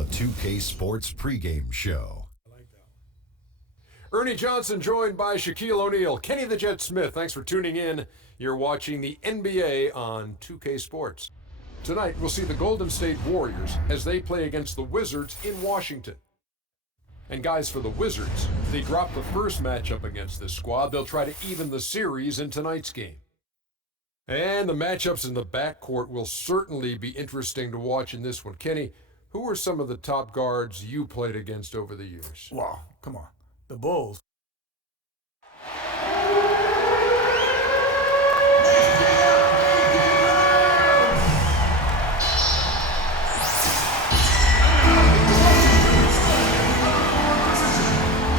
The 2K Sports pregame show. Ernie Johnson joined by Shaquille O'Neal. Kenny the Jet Smith, thanks for tuning in. You're watching the NBA on 2K Sports. Tonight, we'll see the Golden State Warriors as they play against the Wizards in Washington. And guys, for the Wizards, they dropped the first matchup against this squad. They'll try to even the series in tonight's game. And the matchups in the backcourt will certainly be interesting to watch in this one. Kenny, who are some of the top guards you played against over the years? Wow, come on. The Bulls.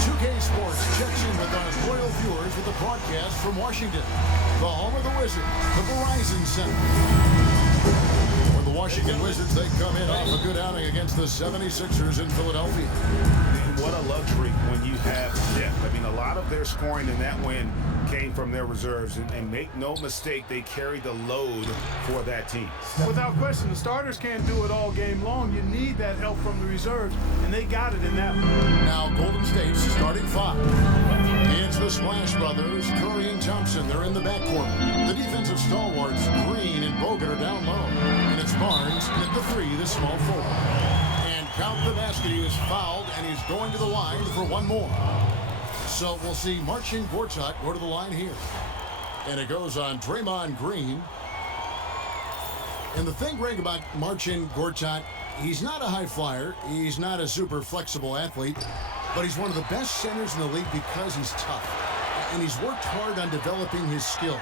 2K Sports checks in with our loyal viewers with the broadcast from Washington, the home of the Wizards, the Verizon Center. For the Washington Wizards, they come in off a good outing against the 76ers in Philadelphia. What a luxury when you have depth. I mean, a lot of their scoring in that win came from their reserves. And make no mistake, they carried the load for that team. Without question, the starters can't do it all game long. You need that help from the reserves, and they got it in that one. Now Golden State's starting five. It's the Splash Brothers, Curry and Thompson. They're in the backcourt. The defensive stalwarts, Green and Bogut, are down low. And it's Barnes at the three, the small forward. Count the basket. He was fouled, and he's going to the line for one more. So we'll see Marcin Gortat go to the line here. And it goes on Draymond Green. And the thing, Greg, about Marcin Gortat, he's not a high flyer. He's not a super flexible athlete. But he's one of the best centers in the league because he's tough. And he's worked hard on developing his skills.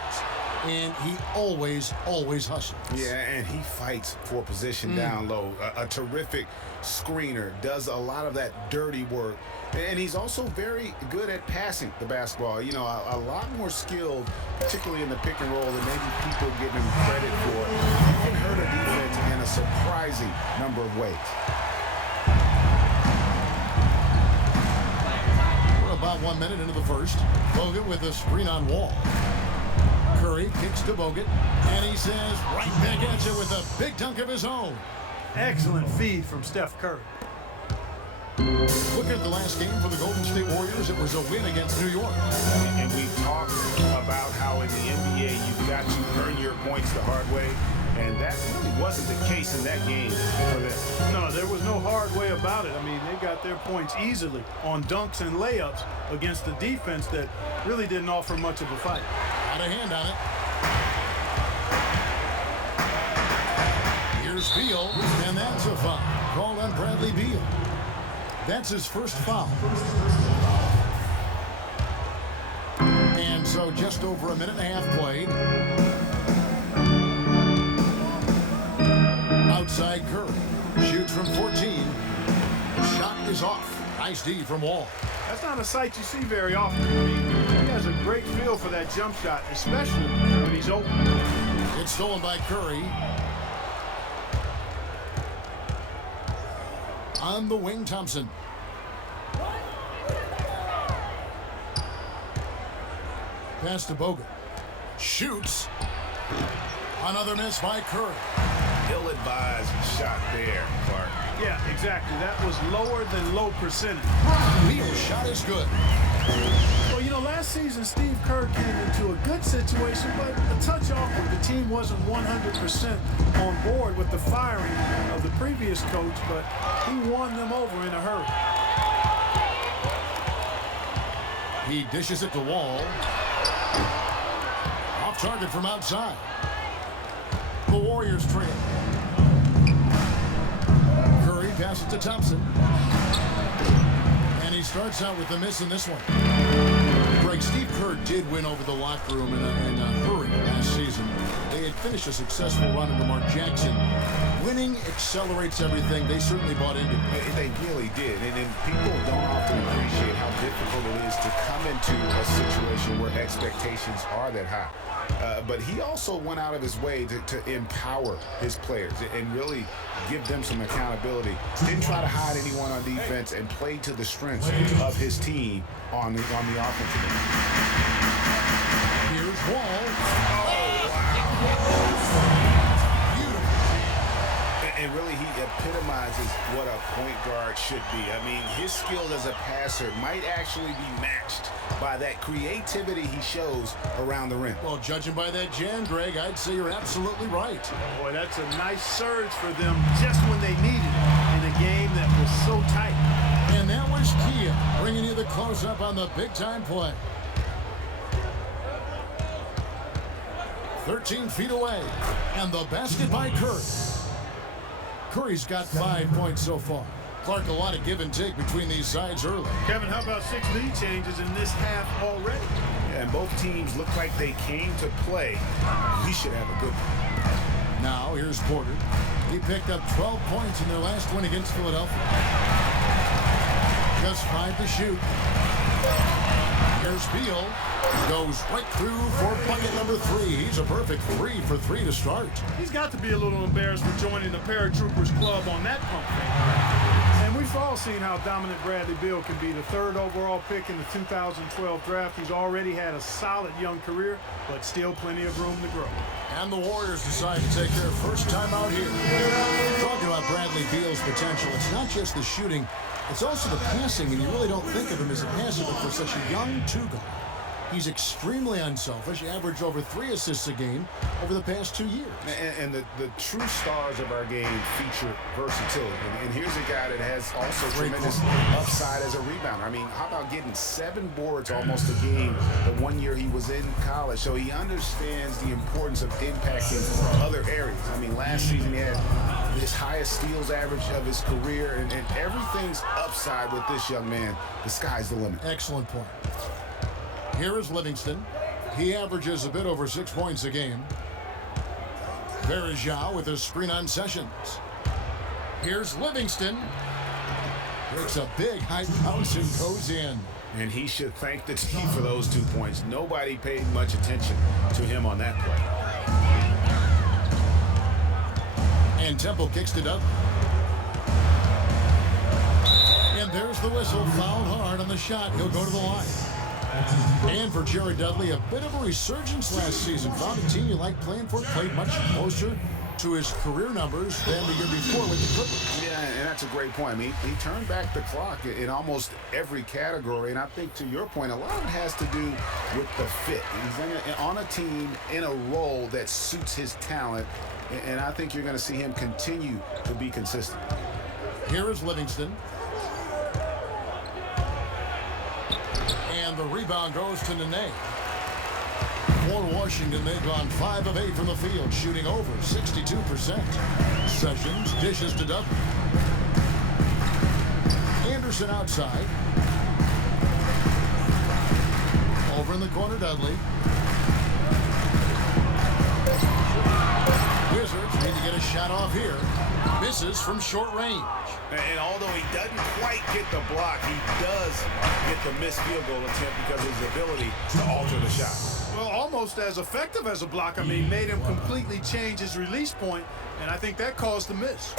And he always hustles. Yeah, and he fights for position down low. A terrific screener, does a lot of that dirty work. And he's also very good at passing the basketball. You know, a lot more skilled, particularly in the pick and roll, than maybe people give him credit for. He can hurt a defense in a surprising number of ways. We're about 1 minute into the first. Bogut with a screen on Wall. Curry kicks to Bogut, and he says right back at you with a big dunk of his own. Excellent feed from Steph Curry. Looking at the last game for the Golden State Warriors, it was a win against New York. And we've talked about how in the NBA you've got to earn your points the hard way, and that really wasn't the case in that game for them. No, there was no hard way about it. I mean, they got their points easily on dunks and layups against the defense that really didn't offer much of a fight. Got a hand on it. Here's Beal, and that's a foul called on Bradley Beal. That's his first foul. And so just over a minute and a half played. Outside Curry. Shoots from 14. The shot is off. Nice D from Wall. That's not a sight you see very often. I mean, he has a great feel for that jump shot, especially when he's open. It's stolen by Curry. On the wing, Thompson. Pass to Bogut. Shoots. Another miss by Curry. Ill-advised shot there, Clark. Yeah, exactly. That was lower than low percentage. Beal's shot is good. Well, you know, last season, Steve Kerr came into a good situation, but a touch awkward. The team wasn't 100% on board with the firing of the previous coach, but he won them over in a hurry. He dishes it to Wall. Off target from outside. The Warriors trail. Curry passes to Thompson. And he starts out with a miss in this one. Greg, Steve Kerr did win over the locker room in a hurry last season. They had finished a successful run under Mark Jackson. Winning accelerates everything. They certainly bought into it. They really did. And people don't often appreciate how difficult it is to come into a situation where expectations are that high. But he also went out of his way to empower his players and really give them some accountability. Didn't try to hide anyone on defense and played to the strengths of his team on the offensive end. Here's Wall. And really, he epitomizes what a point guard should be. I mean, his skills as a passer might actually be matched by that creativity he shows around the rim. Well, judging by that jam, Greg, I'd say you're absolutely right. Boy, that's a nice surge for them just when they needed it in a game that was so tight. And that was Kia bringing you the close-up on the big-time play. 13 feet away, and the basket by Curry. Curry's got 5 points so far. Clark, a lot of give and take between these sides early. Kevin, how about 6 lead changes in this half already? Yeah, and both teams look like they came to play. We should have a good one. Now, here's Porter. He picked up 12 points in their last win against Philadelphia. Just 5 to shoot. Here's Beal. Goes right through for bucket number 3. He's a perfect 3 for 3 to start. He's got to be a little embarrassed for joining the Paratroopers Club on that pump fake. And we've all seen how dominant Bradley Beal can be. The 3rd overall pick in the 2012 draft. He's already had a solid young career, but still plenty of room to grow. And the Warriors decide to take their first time out here. Talking about Bradley Beal's potential, it's not just the shooting, it's also the passing, and you really don't think of him as a passer, but for such a young two-guard. He's extremely unselfish, averaged over 3 assists a game over the past 2 years. And the true stars of our game feature versatility. And here's a guy that has also tremendous upside as a rebounder. I mean, how about getting 7 boards almost a game the 1 year he was in college? So he understands the importance of impacting other areas. I mean, last season he had his highest steals average of his career, and everything's upside with this young man. The sky's the limit. Excellent point. Here is Livingston. He averages a bit over 6 points a game. There is Zhao with his screen on Sessions. Here's Livingston. Takes a big high bounce and goes in. And he should thank the team for those 2 points. Nobody paid much attention to him on that play. And Temple kicks it up. And there's the whistle. Fouled hard on the shot. He'll go to the line. And for Jared Dudley, a bit of a resurgence last season. Found a team you like playing for, played much closer to his career numbers than the year before with the Clippers. Yeah, and that's a great point. I mean, he turned back the clock in almost every category, and I think to your point, a lot of it has to do with the fit. He's on a team in a role that suits his talent, and I think you're going to see him continue to be consistent. Here is Livingston. And the rebound goes to Nene. For Washington, they've gone 5 of 8 from the field, shooting over 62%. Sessions dishes to Dudley. Anderson outside. Over in the corner, Dudley. Wizards need to get a shot off here. Misses from short range. And although he doesn't quite get the block, he does get the missed field goal attempt because of his ability to alter the shot. Well, almost as effective as a block. I mean, made him completely change his release point, and I think that caused the miss.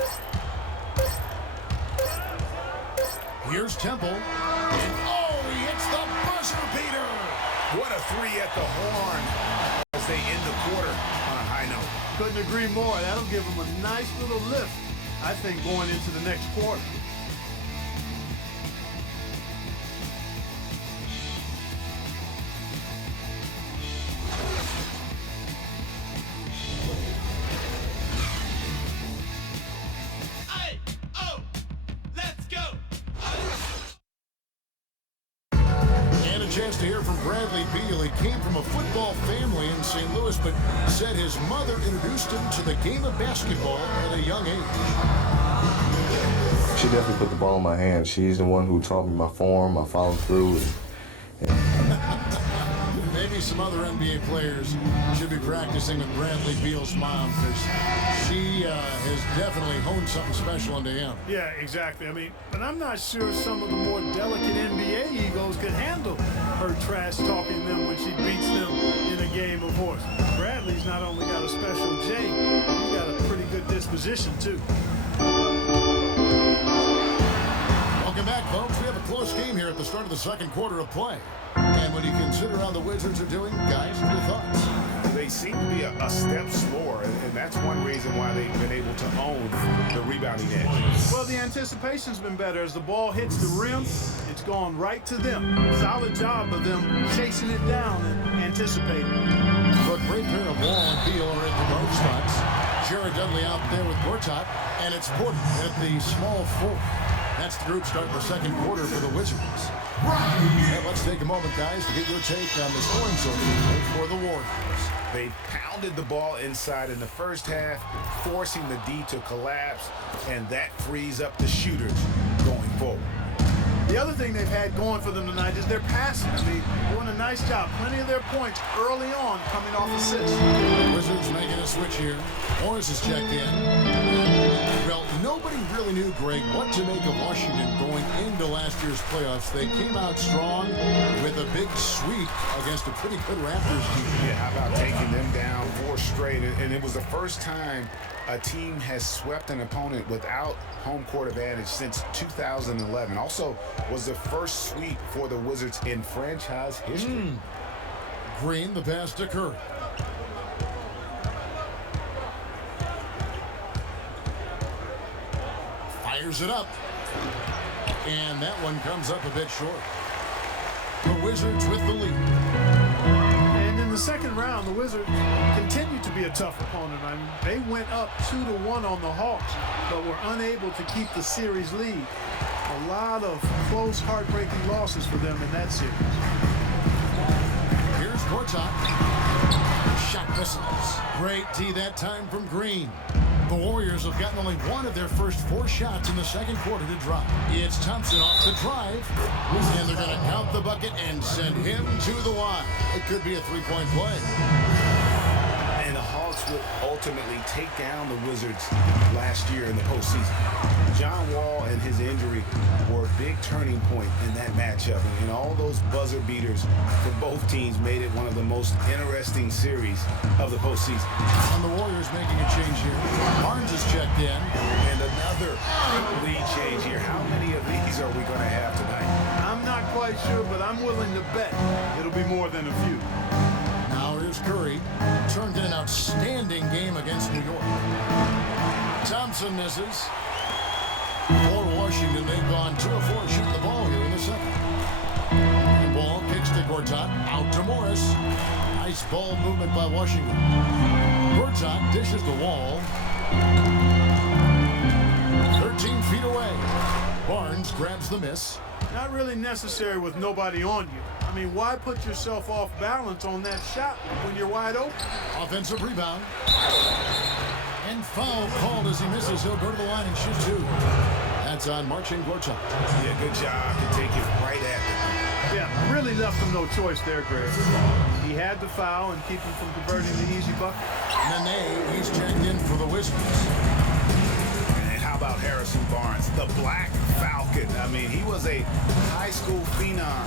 Here's Temple. And oh, he hits the buzzer beater. What a 3 at the horn as they end the quarter on a high note. Couldn't agree more. That'll give him a nice little lift, I think, going into the next quarter. Chance to hear from Bradley Beal. He came from a football family in St. Louis, but said his mother introduced him to the game of basketball at a young age. She definitely put the ball in my hand. She's the one who taught me my form, my follow through. Maybe some other NBA players should be practicing with Bradley Beal's mom, because she has definitely honed something special into him. Yeah, exactly. I mean, but I'm not sure some of the more delicate NBA egos could handle her trash talking them when she beats them in a game of horse. Bradley's not only got a special J, he's got a pretty good disposition, too. Welcome back, folks. We have a close game here at the start of the second quarter of play. And when you consider how the Wizards are doing, guys, what are your thoughts? They seem to be a step slower, and that's one reason why they've been able to own the rebounding edge. Well, the anticipation's been better. As the ball hits the rim, it's gone right to them. Solid job of them chasing it down and anticipating. A great pair of Wall and Beal are at the guard spots. Jared Dudley out there with Gortat, and it's Porter at the small forward. That's the group starting the second quarter for the Wizards. And let's take a moment, guys, to get your take on the scoring total for the Warriors. They pounded the ball inside in the first half, forcing the D to collapse, and that frees up the shooters going forward. The other thing they've had going for them tonight is their passing. I mean, doing a nice job. Plenty of their points early on coming off assists. Wizards making a switch here. Morris is checked in. Well, nobody really knew, Greg, what to make of Washington going into last year's playoffs. They came out strong with a big sweep against a pretty good Raptors team. Yeah, how about taking them down 4 straight? And it was the first time a team has swept an opponent without home court advantage since 2011. Also was the first sweep for the Wizards in franchise history. Green, the pass to Curry. Fires it up. And that one comes up a bit short. The Wizards with the lead. And in the second round, the Wizards continued to be a tough opponent. I mean, they went up 2-1 on the Hawks, but were unable to keep the series lead. A lot of close, heartbreaking losses for them in that series. Here's Gortat. Shot misses. Great D that time from Green. The Warriors have gotten only one of their first 4 shots in the second quarter to drop. It's Thompson off the drive, and they're going to count the bucket and send him to the line. It could be a 3-point play. And the Hawks would ultimately take down the Wizards last year in the postseason. John Wall and his injury were a big turning point in that matchup. And all those buzzer beaters for both teams made it one of the most interesting series of the postseason. And the Warriors making a change here. Barnes is checked in. And another lead change here. How many of these are we going to have tonight? I'm not quite sure, but I'm willing to bet it'll be more than a few. Now here's Curry. Turned in an outstanding game against New York. Thompson misses. For Washington, they've gone 2 of 4 shooting the ball here in the second. The ball kicks to Gortat. Out to Morris. Nice ball movement by Washington. Gortat dishes the Wall. 13 feet away. Barnes grabs the miss. Not really necessary with nobody on you. I mean, why put yourself off balance on that shot when you're wide open? Offensive rebound. And foul called as he misses. He'll go to the line and shoot 2. That's on Marcin Gortat. Yeah, good job to take it right at them. Yeah, really left him no choice there, Greg. He had the foul and keep him from converting the easy bucket. Nene, he's checked in for the Wizards. And how about Harrison Barnes, the Black Falcon? I mean, he was a high school phenom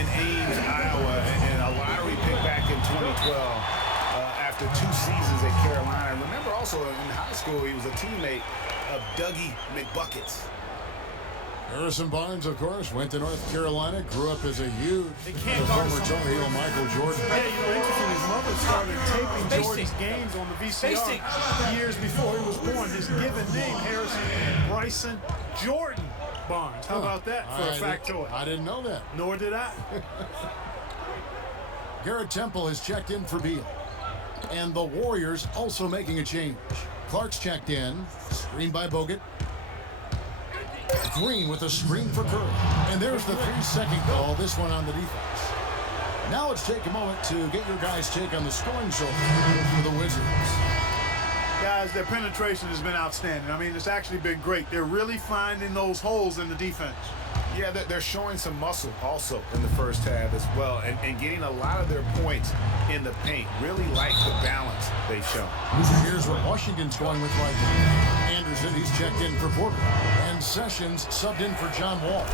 in Ames, Iowa, and a lottery pick back in 2012 after 2 seasons at Carolina. Remember also in high school, he was a teammate of Dougie McBuckets. Harrison Barnes, of course, went to North Carolina, grew up as a youth. The former Tar Heel Michael Jordan. Yeah, you know, interesting. His mother started taping Jordan's games on the VCR years before he was born. His given name, Harrison Bryson Jordan Barnes. How about that for a factoid? I didn't know that. Nor did I. Garrett Temple has checked in for Beal. And the Warriors also making a change. Clark's checked in. Screened by Bogut. Green with a screen for Curry. And there's the 3-second call, this one on the defense. Now let's take a moment to get your guys' take on the scoring so far for the Wizards. Guys, their penetration has been outstanding. I mean, it's actually been great. They're really finding those holes in the defense. Yeah, they're showing some muscle also in the first half as well, and getting a lot of their points in the paint. Really like the balance they've shown. Here's what Washington's going with right now. Anderson, he's checked in for Porter. And Sessions subbed in for John Wall.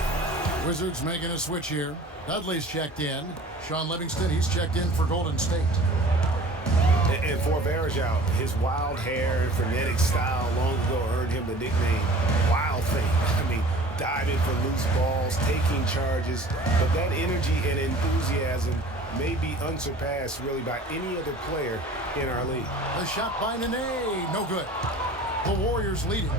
Wizards making a switch here. Dudley's checked in. Sean Livingston, he's checked in for Golden State. And for Varejao, his wild hair and frenetic style long ago earned him the nickname Wild Thing. I mean, diving for loose balls, taking charges, but that energy and enthusiasm may be unsurpassed really by any other player in our league. The shot by Nene, no good. The Warriors leading.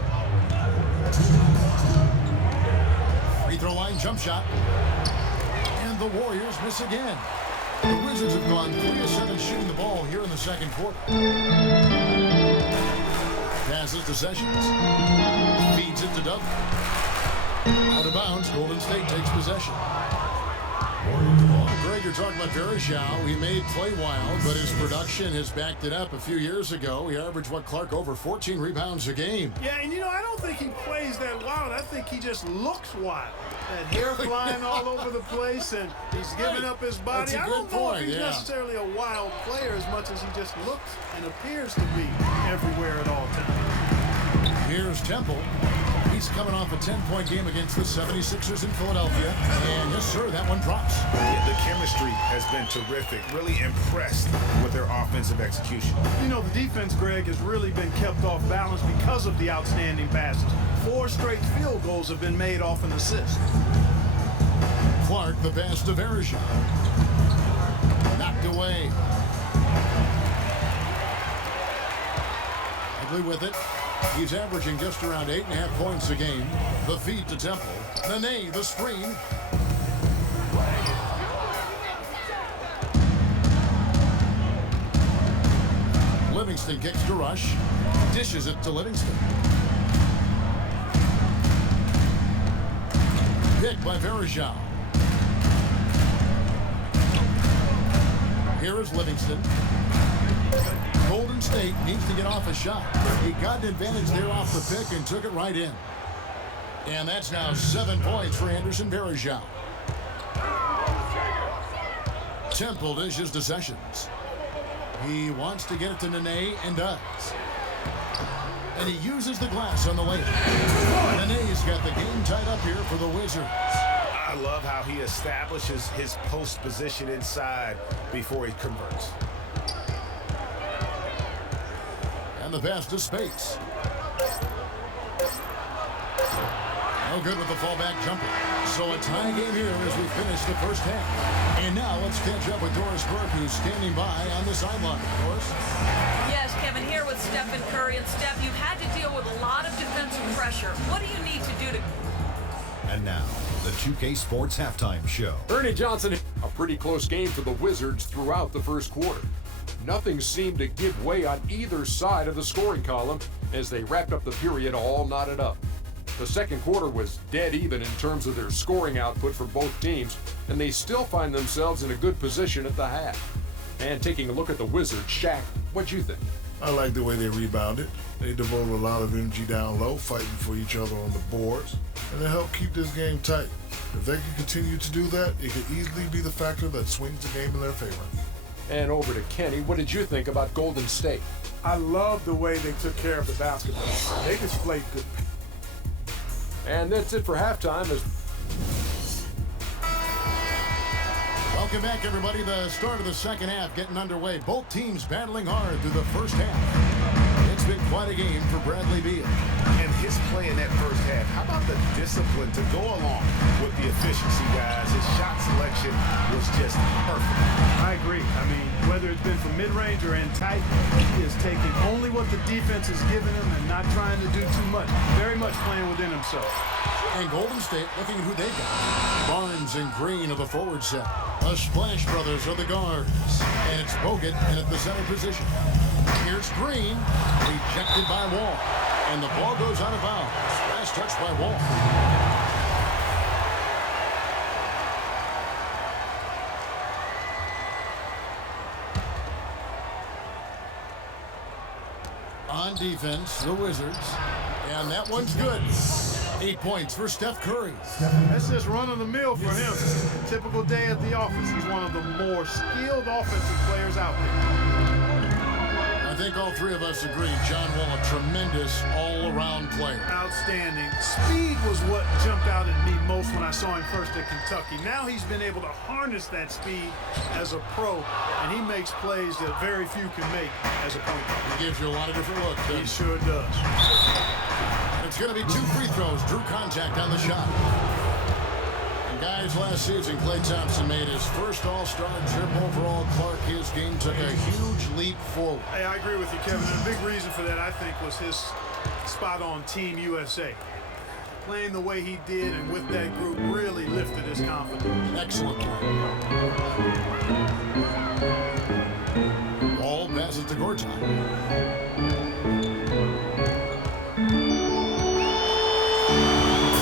Free throw line jump shot. And the Warriors miss again. The Wizards have gone 3 of 7 shooting the ball here in the second quarter. Passes to Sessions. Feeds it to Doug. Out of bounds, Golden State takes possession. Greg, you're talking about Verishal. He may play wild, but his production has backed it up. A few years ago, he averaged, Clark, over 14 rebounds a game. Yeah, and I don't think he plays that wild. I think he just looks wild. That hair flying all over the place, and he's giving up his body. I don't know if he's necessarily a wild player as much as he just looks and appears to be everywhere at all times. Here's Temple. He's coming off a 10-point game against the 76ers in Philadelphia. And yes, sir, that one drops. Yeah, the chemistry has been terrific. Really impressed with their offensive execution. The defense, Greg, has really been kept off balance because of the outstanding passes. 4 straight field goals have been made off an assist. Clark, the pass to Verishal. Knocked away. Ugly with it. He's averaging just around 8.5 points a game. The feed to Temple. Nene, the screen. Livingston kicks to Rush. Dishes it to Livingston. Picked by Verishal. Here is Livingston. Golden State needs to get off a shot. He got an advantage there off the pick and took it right in. And that's now 7 points for Anderson Verishal. Temple dishes to Sessions. He wants to get it to Nene and does. And he uses the glass on the layup. Nene's got the game tied up here for the Wizards. I love how he establishes his post position inside before he converts. And the pass to Space. No good with the fallback jumper. So a tie game here as we finish the first half. And now let's catch up with Doris Burke, who's standing by on the sideline. Doris? Yes, Kevin, here with Stephen Curry. And Steph, you've had to deal with a lot of defensive pressure. What do you need to do to... And now, the 2K Sports Halftime Show. Ernie Johnson, a pretty close game for the Wizards throughout the first quarter. Nothing seemed to give way on either side of the scoring column as they wrapped up the period all knotted up. The second quarter was dead even in terms of their scoring output for both teams, and they still find themselves in a good position at the half. And taking a look at the Wizards, Shaq, what'd you think? I like the way they rebounded. They devoted a lot of energy down low, fighting for each other on the boards, and they helped keep this game tight. If they can continue to do that, it could easily be the factor that swings the game in their favor. And over to Kenny, what did you think about Golden State? I love the way they took care of the basketball. They displayed good. And that's it for halftime. Welcome back, everybody. The start of the second half getting underway. Both teams battling hard through the first half. It's been quite a game for Bradley Beal. And his play in that first half, how about the discipline to go along with the efficiency, guys? His shot selection was just perfect. I agree. I mean, whether it's been from mid-range or in tight, he is taking only what the defense is giving him and not trying to do too much. Very much playing within himself. And Golden State looking at who they got. Barnes and Green are the forward set. The Splash Brothers are the guards. And it's Bogut in at the center position. Here's Green, rejected by Wall. And the ball goes out of bounds. Last touch by Wall. On defense, the Wizards. And that one's good. 8 points for Steph Curry. That's just run of the mill for him. Typical day at the office. He's one of the more skilled offensive players out there. I think all three of us agree John Wall, a tremendous all-around player. Outstanding. Speed was what jumped out at me most when I saw him first at Kentucky. Now he's been able to harness that speed as a pro, and he makes plays that very few can make as a point guard. He gives you a lot of different looks. He sure does. And it's going to be 2 free throws. Drew contact on the shot. Guys, last season, Klay Thompson made his first All-Star trip overall. Clark, his game took a huge leap forward. Hey, I agree with you, Kevin. And a big reason for that, I think, was his spot on Team USA. Playing the way he did and with that group really lifted his confidence. Excellent play. Wall passes to Gortat.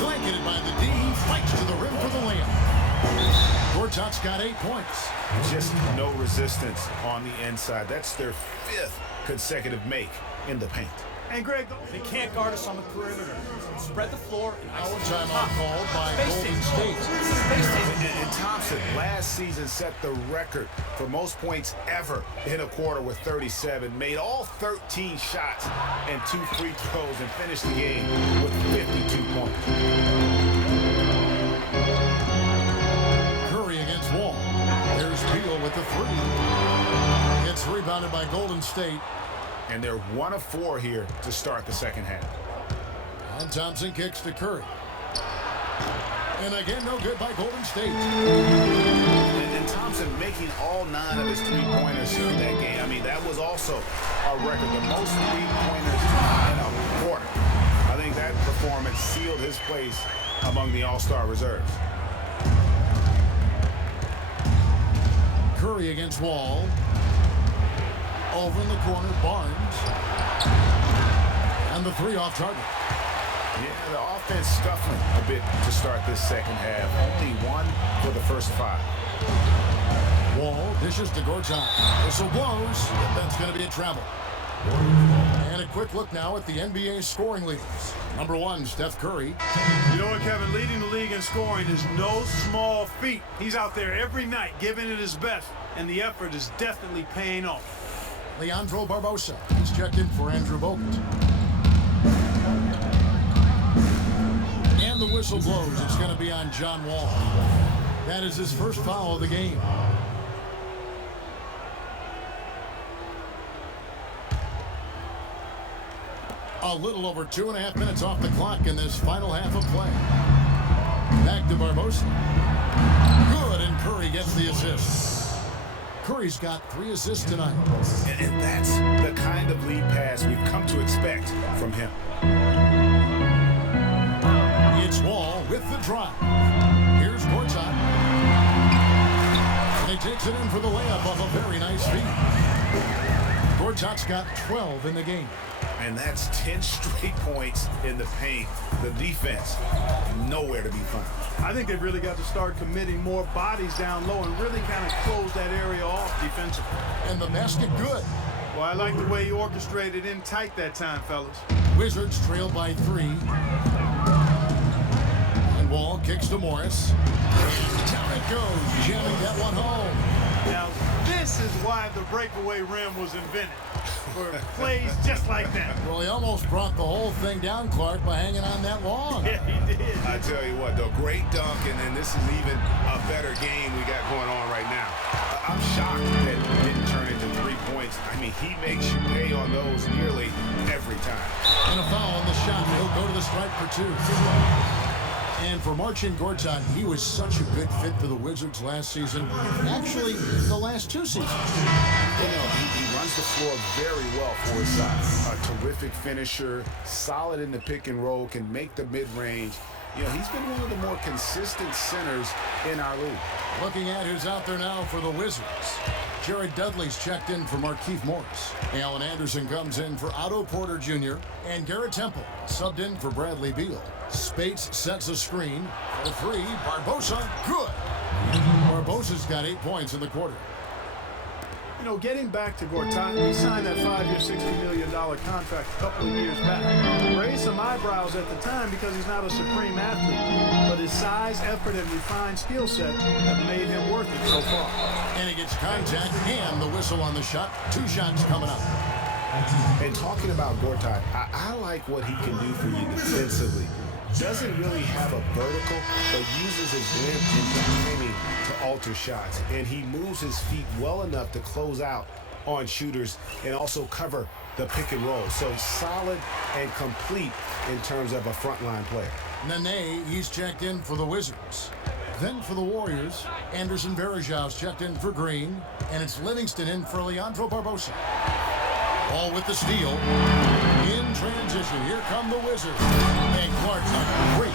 Blanketed by the D. Fights to the rim for the layup. Gortat's got 8 points. Just no resistance on the inside. That's their 5th consecutive make in the paint. And Greg, They can't guard us on the perimeter. Spread the floor and Our isolate. timeout called by Golden State. And Thompson last season set the record for most points ever in a quarter with 37. Made all 13 shots and 2 free throws and finished the game with 52 points. Curry against Wall. There's Beal with the 3. It's rebounded by Golden State. And they're 1 of 4 here to start the second half. And Thompson kicks to Curry. And again, no good by Golden State. And Thompson making all 9 of his 3-pointers in that game. I mean, that was also a record, the most 3-pointers in a quarter. I think that performance sealed his place among the All-Star reserves. Curry against Wall. Over in the corner, Barnes. And the 3 off target. Yeah, the offense scuffling a bit to start this second half. Only 1 for the first 5. Wall dishes to Gortat. Whistle blows. That's going to be a travel. And a quick look now at the NBA scoring leaders. Number 1, Steph Curry. you know what, Kevin? Leading the league in scoring is no small feat. He's out there every night giving it his best, and the effort is definitely paying off. Leandro Barbosa. He's checked in for Andrew Bogut. And the whistle blows. It's going to be on John Wall. That is his first foul of the game. A little over 2.5 minutes off the clock in this final half of play. Back to Barbosa. Good, and Curry gets the assist. Curry's got 3 assists tonight. And that's the kind of lead pass we've come to expect from him. It's Wall with the drive. Here's Gortat. And he takes it in for the layup off a very nice feed. Gortat's got 12 in the game. And that's 10 straight points in the paint. The defense, nowhere to be found. I think they've really got to start committing more bodies down low and really kind of close that area off defensively. And the basket good. Well, I like the way he orchestrated in tight that time, fellas. Wizards trail by 3. And Wall kicks to Morris. And down it goes, jamming that one home. Now, this is why the breakaway rim was invented, for plays just like that. Well, he almost brought the whole thing down, Clark, by hanging on that long. Yeah, he did. I tell you what, though, great dunk, and this is even a better game we got going on right now. I'm shocked that it didn't turn into 3 points. I mean, he makes you pay on those nearly every time. And a foul on the shot. He'll go to the stripe for 2. And for Marcin Gortat, he was such a good fit for the Wizards last season. Actually, the last 2 seasons. You know, he runs the floor very well for his size. A terrific finisher, solid in the pick and roll, can make the mid-range. You know, he's been one of the more consistent centers in our league. Looking at who's out there now for the Wizards. Jared Dudley's checked in for Markieff Morris. Allen Anderson comes in for Otto Porter Jr. And Garrett Temple subbed in for Bradley Beal. Spates sets a screen. For 3, Barbosa, good. Barbosa's got 8 points in the quarter. You know, getting back to Gortat, he signed that 5-year, $60 million contract a couple of years back. Raised some eyebrows at the time because he's not a supreme athlete, but his size, effort, and refined skill set have made him worth it so far. And he gets contact and the whistle on the shot. 2 shots coming up. And talking about Gortat, I like what he can do for you defensively. Doesn't really have a vertical, but uses his length and timing to alter shots. And he moves his feet well enough to close out on shooters and also cover the pick and roll. So solid and complete in terms of a frontline player. Nene, he's checked in for the Wizards. Then for the Warriors, Anderson Varejão's checked in for Green, and it's Livingston in for Leandro Barbosa. All with the steal. In transition, here come the Wizards. And Clark's on a great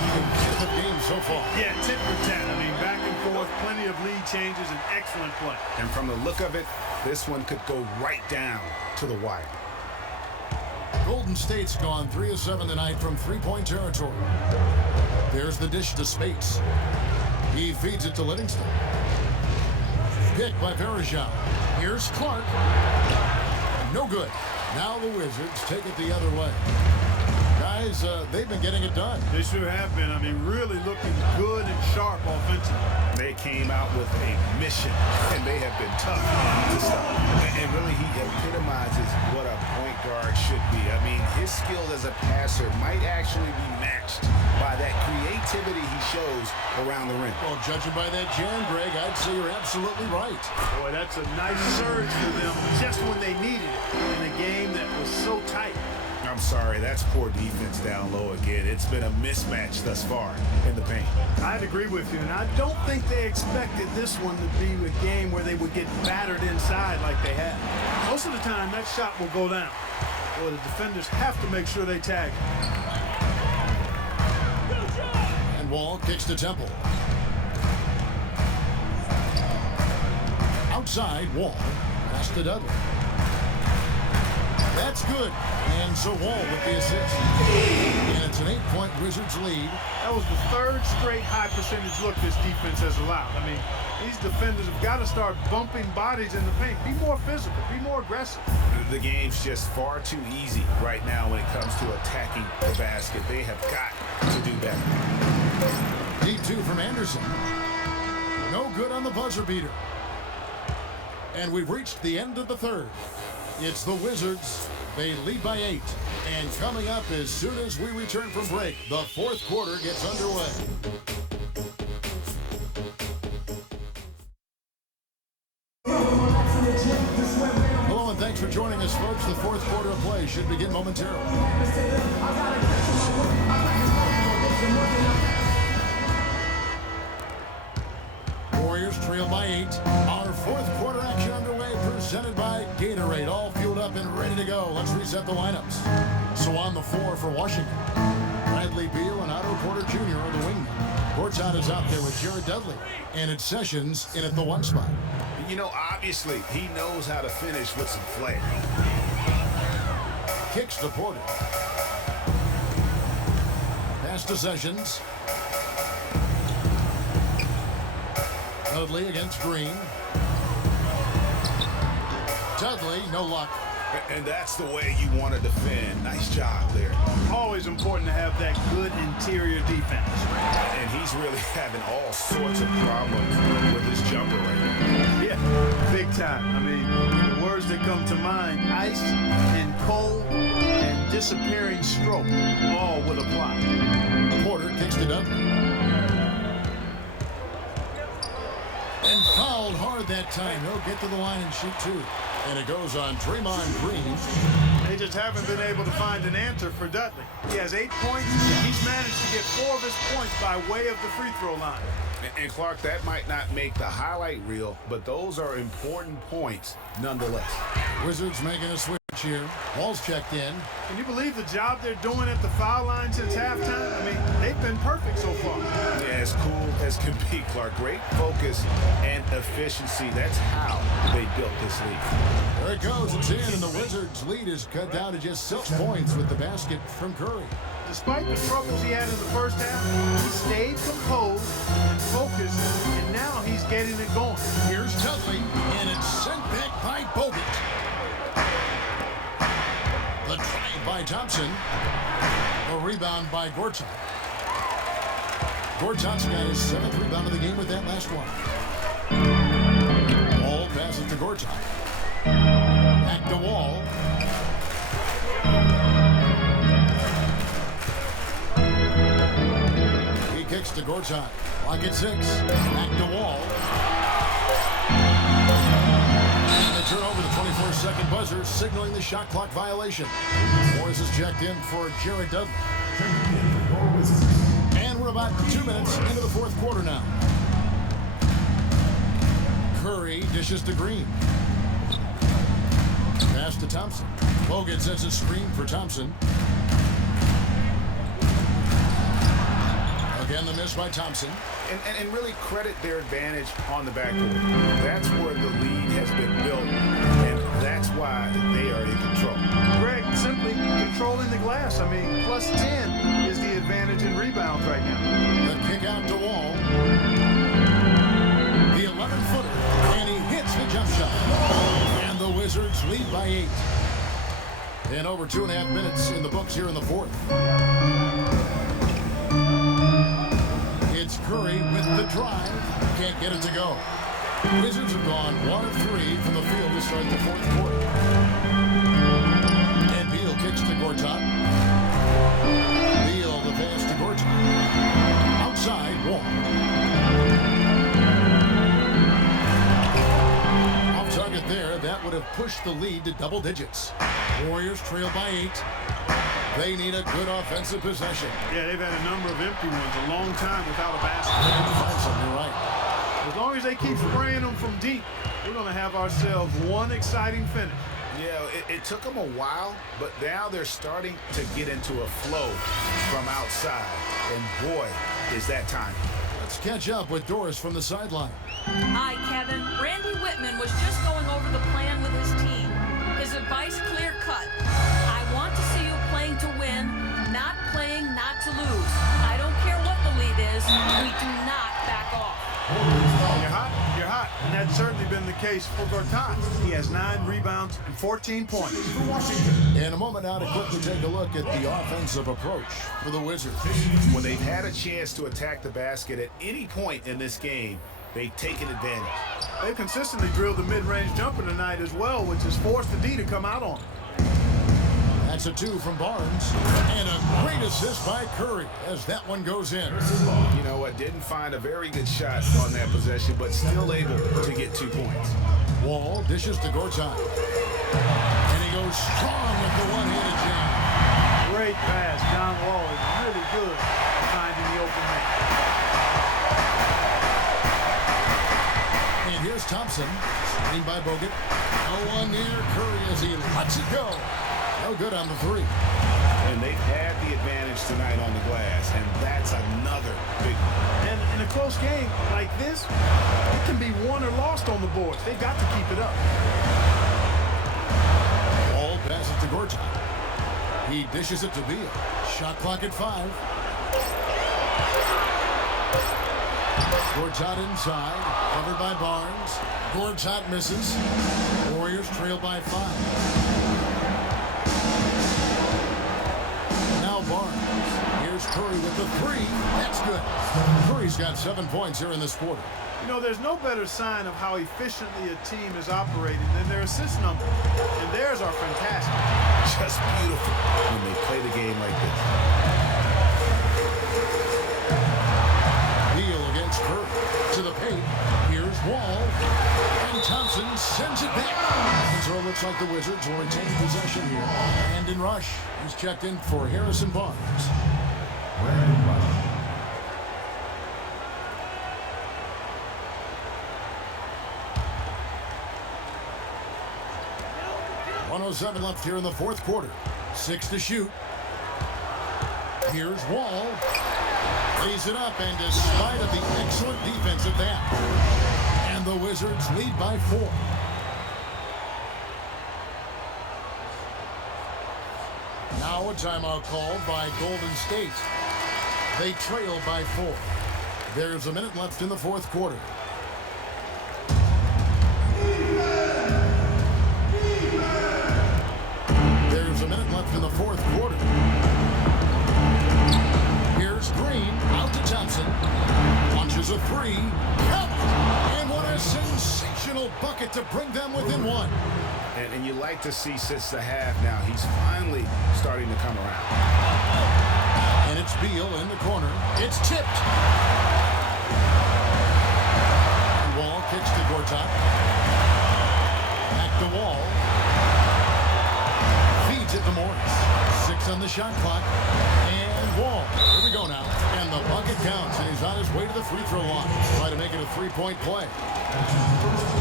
game so far. Yeah, 10 for 10. I mean, back and forth, plenty of lead changes, and excellent play. And from the look of it, this one could go right down to the wire. Golden State's gone 3 of 7 tonight from three-point territory. There's the dish to Spates. He feeds it to Livingston. Pick by Varejão. Here's Clark. No good. Now the Wizards take it the other way. Guys, they've been getting it done. They sure have been. I mean, really looking good and sharp offensively. They came out with a mission, and they have been tough to stop. And really, he epitomizes what a point guard should be. I mean, his skill as a passer might actually be matched by that creativity he shows around the rim. Well, judging by that jam, Greg, I'd say you're absolutely right. Boy, that's a nice surge for them just when they needed it in a game that was so tight. I'm sorry, that's poor defense down low again. It's been a mismatch thus far in the paint. I'd agree with you, and I don't think they expected this one to be a game where they would get battered inside like they had. Most of the time, that shot will go down. Boy, the defenders have to make sure they tag it. And Wall kicks to Temple. Outside, Wall. Pass to Dudley. That's good. And so Wall with the assist. And it's an 8-point Wizards lead. That was the third straight high percentage look this defense has allowed. I mean, these defenders have got to start bumping bodies in the paint. Be more physical. Be more aggressive. The game's just far too easy right now when it comes to attacking the basket. They have got to do better. Deep 2 from Anderson. No good on the buzzer beater. And we've reached the end of the third. It's the Wizards. They lead by 8. And coming up as soon as we return from break, the fourth quarter gets underway. Hello and thanks for joining us, folks. The fourth quarter of play should begin momentarily. Warriors trail by 8. Our fourth quarter action underway, presented by Gatorade. All fueled up and ready to go. Let's reset the lineups. So on the floor for Washington, Bradley Beal and Otto Porter Jr. are the wingmen. Gortat is out there with Jared Dudley. And it's Sessions in at the 1 spot. You know, obviously, he knows how to finish with some flair. Kicks to Porter. Pass to Sessions. Dudley against Green. Dudley, no luck. And that's the way you want to defend. Nice job there. Always important to have that good interior defense. And he's really having all sorts of problems with his jumper right now. Yeah, big time. I mean, the words that come to mind, ice and cold and disappearing stroke, all will apply. Porter kicks to Dudley. And fouled hard that time. He'll get to the line and shoot 2. And it goes on Draymond Green. They just haven't been able to find an answer for Dudley. He has 8 points. He's managed to get 4 of his points by way of the free throw line. And Clark, that might not make the highlight reel, but those are important points nonetheless. Wizards making a switch here. Wall's checked in. Can you believe the job they're doing at the foul line since halftime? I mean, they've been perfect so far. Yeah, as cool as can be, Clark. Great focus and efficiency. That's how they built this lead. There it goes. It's in, and the Wizards' lead is cut down to just 6 points with the basket from Curry. Despite the troubles he had in the first half, he stayed composed and focused, and now he's getting it going. Here's Dudley, and it's sent back by Bogut. The drive by Thompson. A rebound by Gortat. Gortat's got his 7th rebound of the game with that last one. Wall passes to Gortat. Back to Wall. He kicks to Gortat. Clock at 6. Back to Wall. And the turnover, the 24-second buzzer, signaling the shot clock violation. Morris is checked in for Jared Dudley. And we're about 2 minutes into the fourth quarter now. Curry dishes to Green. Pass to Thompson. Bogut sets a screen for Thompson. Again, the miss by Thompson. And really credit their advantage on the backboard. That's where the lead has been built, and that's why they are in control. Greg, simply controlling the glass. I mean, plus 10 is the advantage in rebounds right now. The kick out to Wall. The 11-footer, and he hits the jump shot. And the Wizards lead by 8. And over 2.5 minutes in the books here in the fourth. It's Curry with the drive. Can't get it to go. Wizards have gone 1 of 3 from the field to start the fourth quarter. And Beal kicks to Gortat. Beal the pass to Gortat. Outside, Wall. Off target there. That would have pushed the lead to double digits. Warriors trail by 8. They need a good offensive possession. Yeah, they've had a number of empty ones, a long time without a basket. You're right. As long as they keep spraying them from deep, we're going to have ourselves one exciting finish. Yeah, it took them a while, but now they're starting to get into a flow from outside. And boy, is that time. Let's catch up with Doris from the sideline. Hi, Kevin. Randy Whitman was just going over the plan with his team. His advice clear-cut. I want to see you playing to win, not playing not to lose. I don't care what the lead is. We do not back off. You're hot. And that's certainly been the case for Gortat. He has 9 rebounds and 14 points. In a moment now to quickly take a look at the offensive approach for the Wizards. When they've had a chance to attack the basket at any point in this game, they've taken advantage. They've consistently drilled the mid-range jumper tonight as well, which has forced the D to come out on them. That's a 2 from Barnes. And a great assist by Curry as that one goes in. You know what? Didn't find a very good shot on that possession, but still able to get 2 points. Wall dishes to Gortat. And he goes strong with the one-handed jam. Great pass. John Wall is really good at finding the open man. And here's Thompson. Screened by Bogut. No one near Curry as he lets it go. No good on the 3. And they've had the advantage tonight on the glass, and that's another big one. And in a close game like this, it can be won or lost on the boards. They've got to keep it up. Ball passes to Gortat. He dishes it to Beal. Shot clock at 5. Gortat inside, covered by Barnes. Gortat misses. Warriors trail by 5. Barnes. Here's Curry with the 3. That's good. Curry's got 7 points here in this quarter. You know, there's no better sign of how efficiently a team is operating than their assist number. And theirs are fantastic. Just beautiful when they play the game like this. Beal against Curry. To the paint. Here's Wall. And Thompson sends it back. And so it looks like the Wizards will retain possession here. And in rush, he's checked in for Harrison Barnes. Brandon Rush. .107 left here in the fourth quarter. 6 to shoot. Here's Wall. Lays it up, and despite of the excellent defense at that, and the Wizards lead by 4. Now a timeout called by Golden State. They trail by 4. There's a minute left in the fourth quarter. There's a minute left in the fourth quarter. Here's Green, out to Thompson. Launches a 3. Count! And what a sensational bucket to bring them within 1. And you like to see since the half now, he's finally starting to come around. And it's Beal in the corner. It's tipped. And Wall kicks to Gortat. Back to Wall. Feeds it to Morris. 6 on the shot clock. And Wall. Here we go now. And the bucket counts, and he's on his way to the free throw line. Try to make it a three-point play.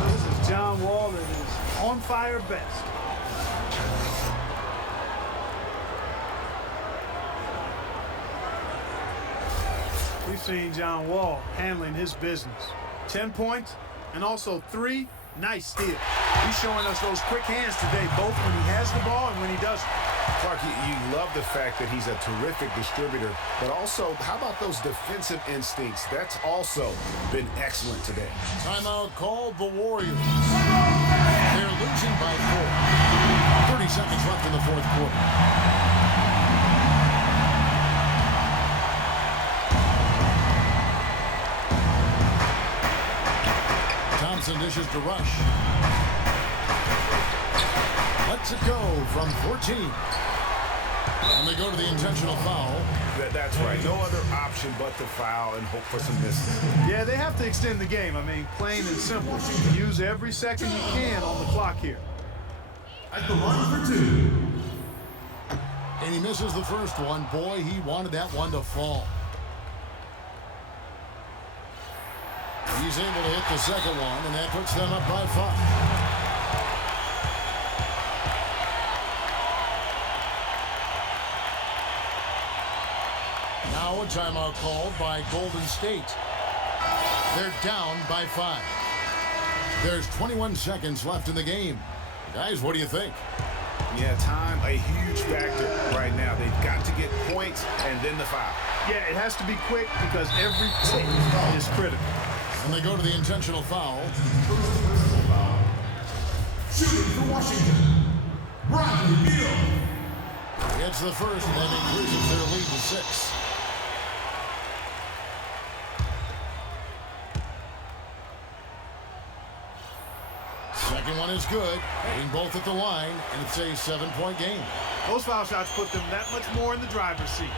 This is John Wall at his on-fire best. We've seen John Wall handling his business. 10 points and also 3 nice steals. He's showing us those quick hands today, both when he has the ball and when he doesn't. Clark, you love the fact that he's a terrific distributor, but also, how about those defensive instincts? That's also been excellent today. Timeout called the Warriors. They're losing by 4. 30 seconds left in the fourth quarter. Thompson dishes to Rush. Lets it go from 14. And they go to the intentional foul. That's right. No other option but to foul and hope for some misses. Yeah, they have to extend the game. I mean, plain and simple. Use every second you can on the clock here. At the line for 2. And he misses the first one. Boy, he wanted that one to fall. He's able to hit the second one, and that puts them up by 5. Now a timeout called by Golden State. They're down by 5. There's 21 seconds left in the game. Guys, what do you think? Yeah, time, a huge factor right now. They've got to get points and then the foul. Yeah, it has to be quick because every tick is critical. And they go to the intentional foul. Shooting for Washington, Bradley Beal. Gets the first, and that increases their lead to 6. Second one is good. Hitting both at the line, and it's a 7-point game. Those foul shots put them that much more in the driver's seat.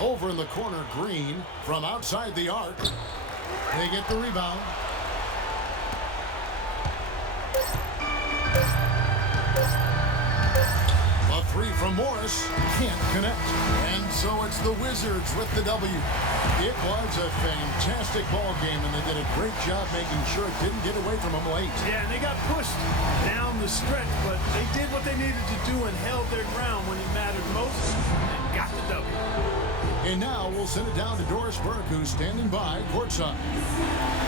Over in the corner, Green from outside the arc. They get the rebound. A 3 from Morris. Can't connect. And so it's the Wizards with the W. It was a fantastic ball game, and they did a great job making sure it didn't get away from them late. Yeah, and they got pushed down the stretch, but they did what they needed to do and held their ground when it mattered most and got the W. And now we'll send it down to Doris Burke, who's standing by courtside.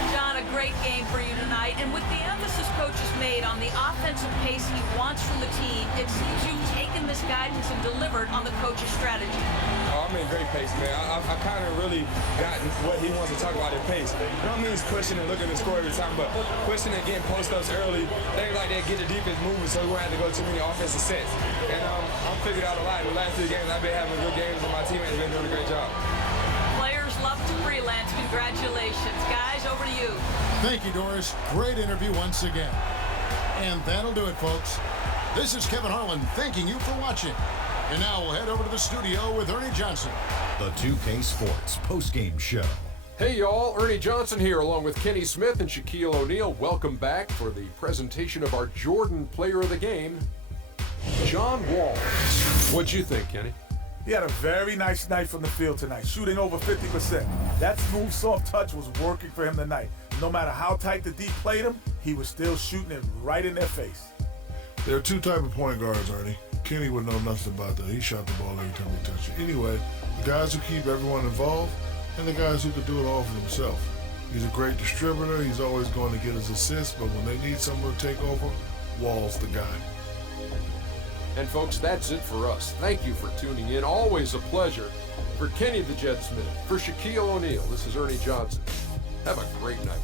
John, a great game for you tonight. And with the emphasis coach has made on the offensive pace he wants from the team, it seems you've taken this guidance and delivered on the coach's strategy. Oh, I'm in great pace, man. I kind of really got what he wants to talk about in pace. It don't mean pushing and looking to score every time, but pushing and getting post-ups early, things like that, get the defense moving so we won't have to go too many offensive sets. And I'm figured out a lot. In the last 3 games, I've been having good games, and my teammates have been doing a great job. Players love to freelance. Congratulations. Guys, over to you. Thank you, Doris. Great interview once again. And that'll do it, folks. This is Kevin Harlan thanking you for watching. And now we'll head over to the studio with Ernie Johnson. The 2K Sports postgame show. Hey y'all, Ernie Johnson here along with Kenny Smith and Shaquille O'Neal. Welcome back for the presentation of our Jordan Player of the Game, John Wall. What'd you think, Kenny? He had a very nice night from the field tonight, shooting over 50%. That smooth, soft touch was working for him tonight. No matter how tight the D played him, he was still shooting it right in their face. There are 2 types of point guards, Ernie. Kenny would know nothing about that. He shot the ball every time he touched it. Anyway, the guys who keep everyone involved and the guys who can do it all for themselves. He's a great distributor. He's always going to get his assists, but when they need someone to take over, Wall's the guy. And folks, that's it for us. Thank you for tuning in. Always a pleasure. For Kenny the Jet Smith, for Shaquille O'Neal, this is Ernie Johnson. Have a great night.